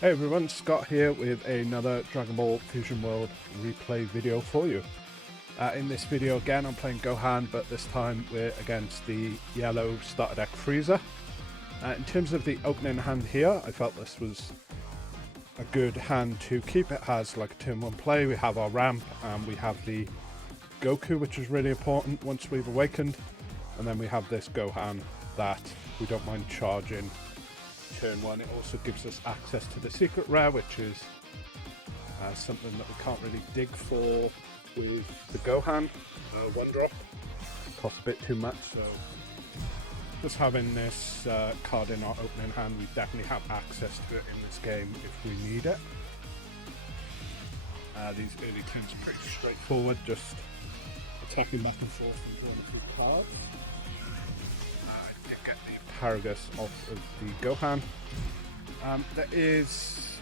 Hey everyone, Scott here with another Dragon Ball Fusion World replay video for you. In this video again I'm playing Gohan, but this time we're against the yellow starter deck Frieza. In terms of the opening hand here, I felt this was a good hand to keep. It has like a turn 1 play, we have our ramp, and we have the Goku, which is really important once we've awakened, and then we have this Gohan that we don't mind charging turn 1. It also gives us access to the secret rare, which is something that we can't really dig for with the Gohan. One drop costs a bit too much, so just having this card in our opening hand, we definitely have access to it in this game if we need it. These early turns are pretty straightforward, just attacking back and forth and drawing a few cards. Get the Paragus off of the Gohan. There is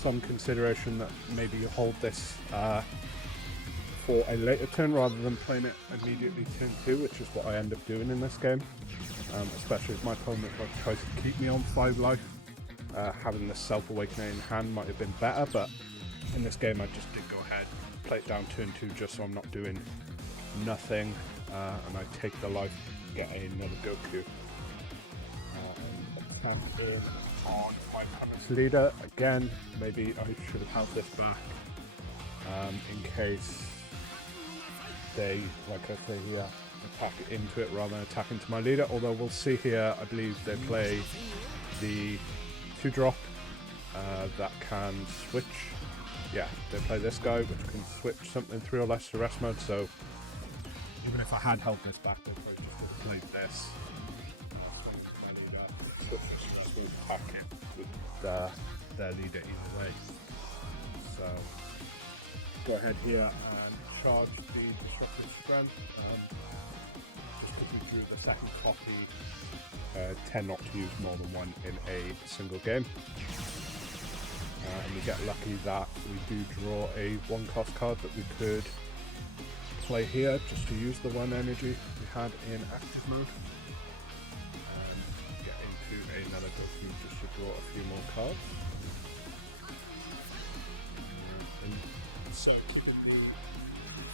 some consideration that maybe you hold this for a later turn rather than playing it immediately turn 2, which is what I end up doing in this game, especially if my opponent tries to keep me on 5 life. Having the self-awakening in hand might have been better, but in this game I just did go ahead, play it down turn 2 just so I'm not doing nothing, and I take the life, get another Goku. Attack in on my opponent's leader. Again, maybe I should have held this back in case they, like I say here, attack into it rather than attack into my leader. Although we'll see here, I believe they play the 2-drop that can switch. Yeah, they play this guy, which can switch something 3 or less to rest mode, so even if I had held this back, they probably just would have played this. Attack it with their leader either way. So go ahead here and charge the Destructive Strength. Just because we drew the second copy, tend not to use more than one in a single game. And we get lucky that we do draw a 1-cost card that we could play here just to use the 1 energy we had in active mode. And get into another Goku just to draw a few more cards. So keeping the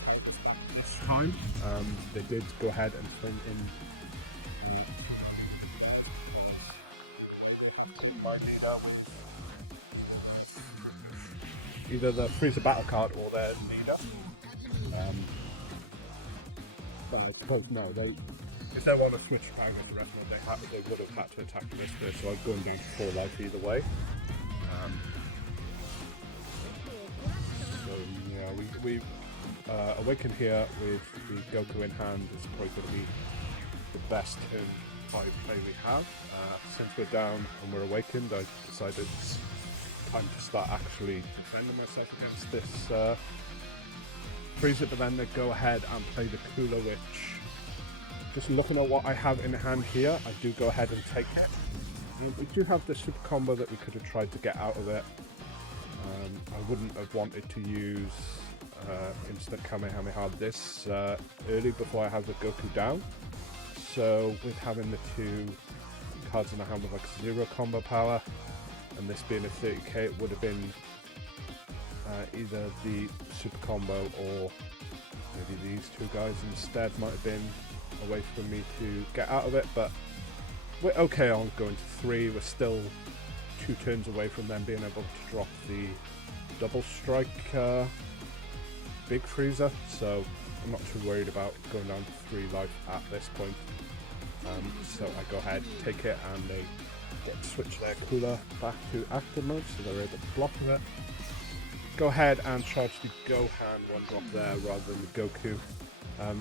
targets back this time, they did go ahead and turn in my leader with either the Frieza battle card or their leader. But I suppose no, if they want to switch back with the rest of the deck, they would have had to attack this first, so I'd go down to 4 life either way. So yeah, we awaken here with the Goku in hand. It's probably going to be the best turn 5 play we have. Since we're down and we're awakened, I decided it's time to start actually defending myself against this Frieza, but then they go ahead and play the Cooler, which, just looking at what I have in hand here, I do go ahead and take it. We do have the super combo that we could have tried to get out of it. I wouldn't have wanted to use instant Kamehameha this early before I have the Goku down. So with having the 2 cards in the hand with like 0 combo power, and this being a 30k, it would have been either the super combo or maybe these 2 guys instead might have been a way for me to get out of it, but we're okay on going to 3. We're still 2 turns away from them being able to drop the double strike big Frieza, so I'm not too worried about going down to 3 life at this point. So I go ahead, take it, and they get to switch their Cooler back to active mode, so they're able to block with it. Go ahead and charge the Gohan 1-drop there rather than the Goku,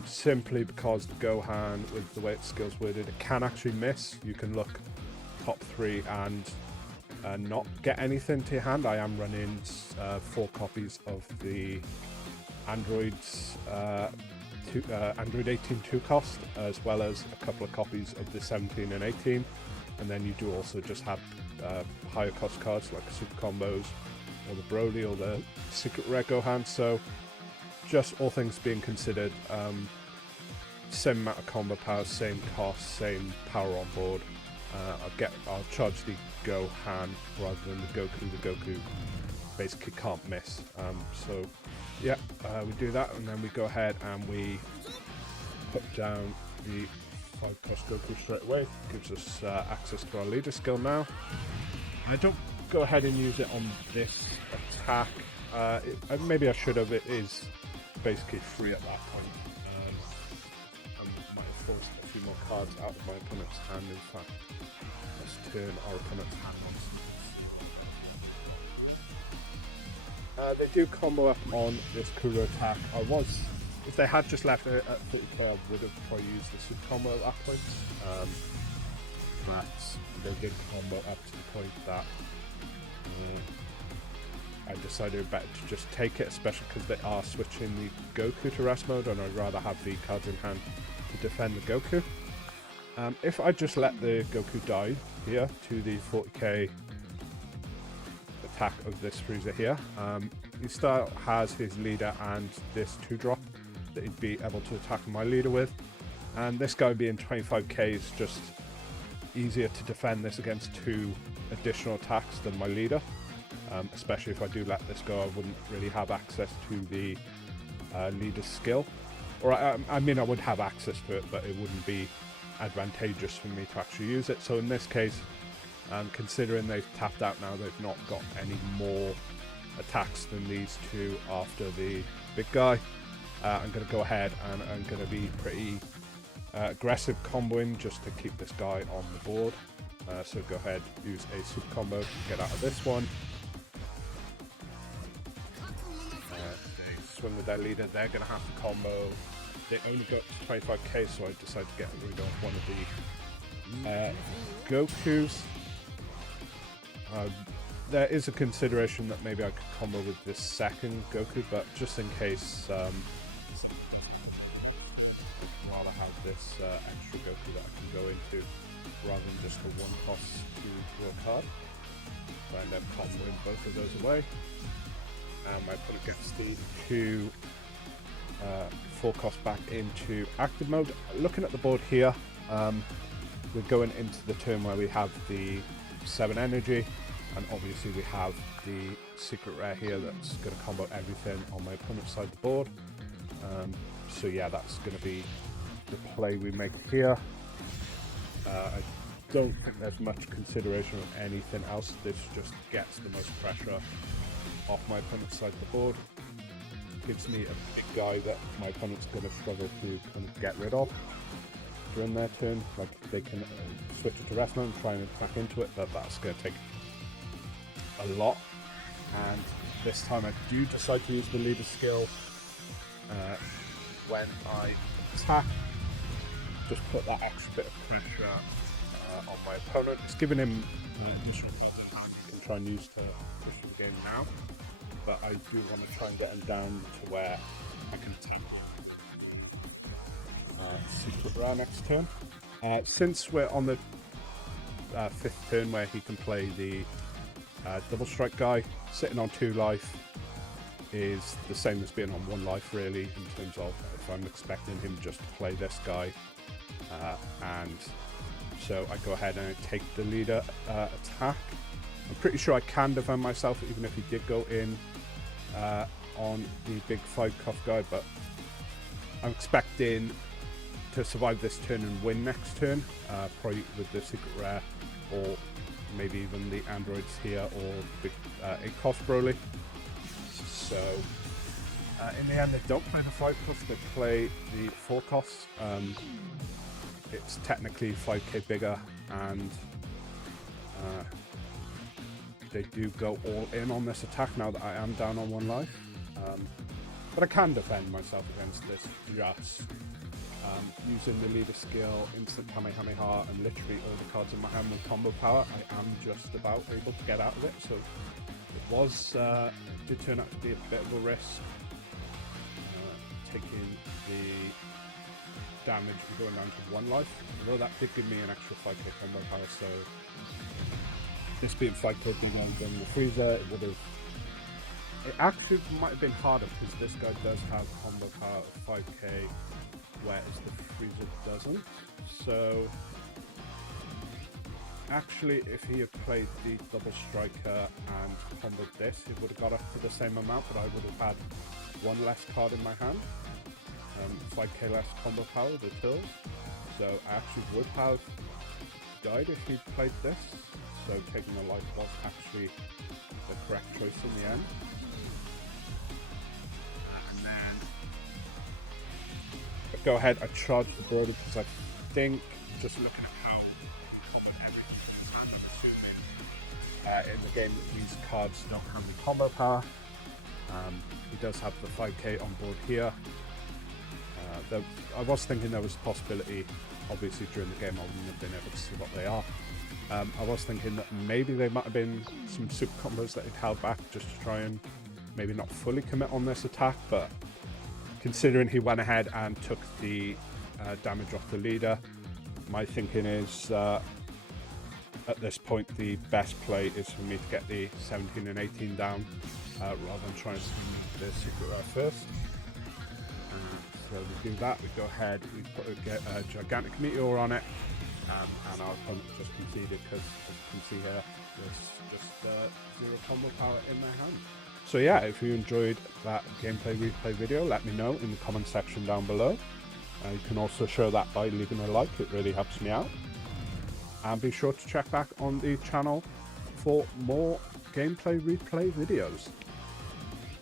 simply because the Gohan, with the way its skill's worded, it can actually miss. You can look top 3 and not get anything to your hand. I am running 4 copies of the Android's Android 18 2-cost, as well as a couple of copies of the 17 and 18, and then you do also just have higher cost cards like super combos or the Broly or the secret rare Gohan. So just all things being considered, same amount of combo power, same cost, same power on board. I'll charge the Gohan rather than the Goku. The Goku basically can't miss. So yeah, we do that, and then we go ahead and we put down the 5-cost Goku straight away. Gives us access to our leader skill now. I don't go ahead and use it on this attack. Maybe I should have. It is basically free at that point. I might have forced a few more cards out of my opponent's hand. In fact, let's turn our opponent's hand on. They do combo up on this Kuro attack. If they had just left it at 30k, I would have probably used the super combo at that point. But they did combo up to the point that I decided better to just take it, especially because they are switching the Goku to rest mode, and I'd rather have the cards in hand to defend the Goku. If I just let the Goku die here to the 40k attack of this Frieza here, he still has his leader and this 2-drop that he'd be able to attack my leader with, and this guy being 25k is just easier to defend this against 2 additional attacks than my leader. Especially if I do let this go, I wouldn't really have access to the leader's skill. Or I mean, I would have access to it, but it wouldn't be advantageous for me to actually use it. So in this case, considering they've tapped out now, they've not got any more attacks than these 2 after the big guy. I'm going to go ahead and I'm going to be pretty aggressive comboing just to keep this guy on the board. So go ahead, use a super combo to get out of this one. They swing with their leader, they're going to have to combo. They only got to 25k, so I decided to get rid of one of the Gokus. There is a consideration that maybe I could combo with this second Goku, but just in case, I'd rather have this extra Goku that I can go into rather than just a 1-cost to draw a card. So I end up comboing both of those away. My opponent gets the 2 4-cost back into active mode. Looking at the board here, we're going into the turn where we have the 7 energy, and obviously we have the secret rare here that's going to combo everything on my opponent's side of the board. So yeah, that's going to be the play we make here. I don't think there's much consideration of anything else. This just gets the most pressure off my opponent's side of the board. Gives me a big guy that my opponent's going to struggle to kind of get rid of during their turn. Like, they can switch it to rest mode and try and attack into it, but that's going to take a lot. And this time I do decide to use the leader skill when I attack. Just put that extra bit of pressure on my opponent. It's giving him additional cards in hand he can try and use to push the game now. But I do want to try and get him down to where I can attack secret rare next turn. Since we're on the 5th turn where he can play the double strike guy, sitting on 2 life is the same as being on 1 life really, in terms of if I'm expecting him just to play this guy. And so I go ahead and I take the leader attack. I'm pretty sure I can defend myself even if he did go in on the big 5-cost guy, but I'm expecting to survive this turn and win next turn, probably with the secret rare, or maybe even the androids here, or big 8-cost Broly. So in the end, they don't play the 5-cost, they play the 4-cost. It's technically 5k bigger, and they do go all in on this attack now that I am down on 1 life. But I can defend myself against this just using the leader skill, instant Kamehameha, and literally all the cards in my hand with combo power. I am just about able to get out of it, so it did turn out to be a bit of a risk, taking the damage and going down to 1 life, although that did give me an extra 5k combo power. So this being 5k bigger than the Frieza, it actually might have been harder because this guy does have combo power of 5k, whereas the Frieza doesn't. So actually, if he had played the double striker and comboed this, it would have got up to the same amount, but I would have had one less card in my hand. 5k less combo power, the tills. So I actually would have died if he'd played this. So taking a life was actually the correct choice in the end. And then I go ahead, I charge the Brody because I think, just looking at how common everything is, I'm assuming in the game that these cards don't have the combo power. He does have the 5k on board here. I was thinking there was a possibility, obviously during the game I wouldn't have been able to see what they are. I was thinking that maybe they might have been some super combos that he'd held back just to try and maybe not fully commit on this attack, but considering he went ahead and took the damage off the leader, my thinking is at this point the best play is for me to get the 17 and 18 down rather than trying to see the secret rare first. So we do that, we go ahead, we put a gigantic meteor on it, and our opponent just conceded because, as you can see here, there's just zero combo power in their hand. So yeah, if you enjoyed that gameplay replay video, let me know in the comment section down below. You can also show that by leaving a like, it really helps me out. And be sure to check back on the channel for more gameplay replay videos.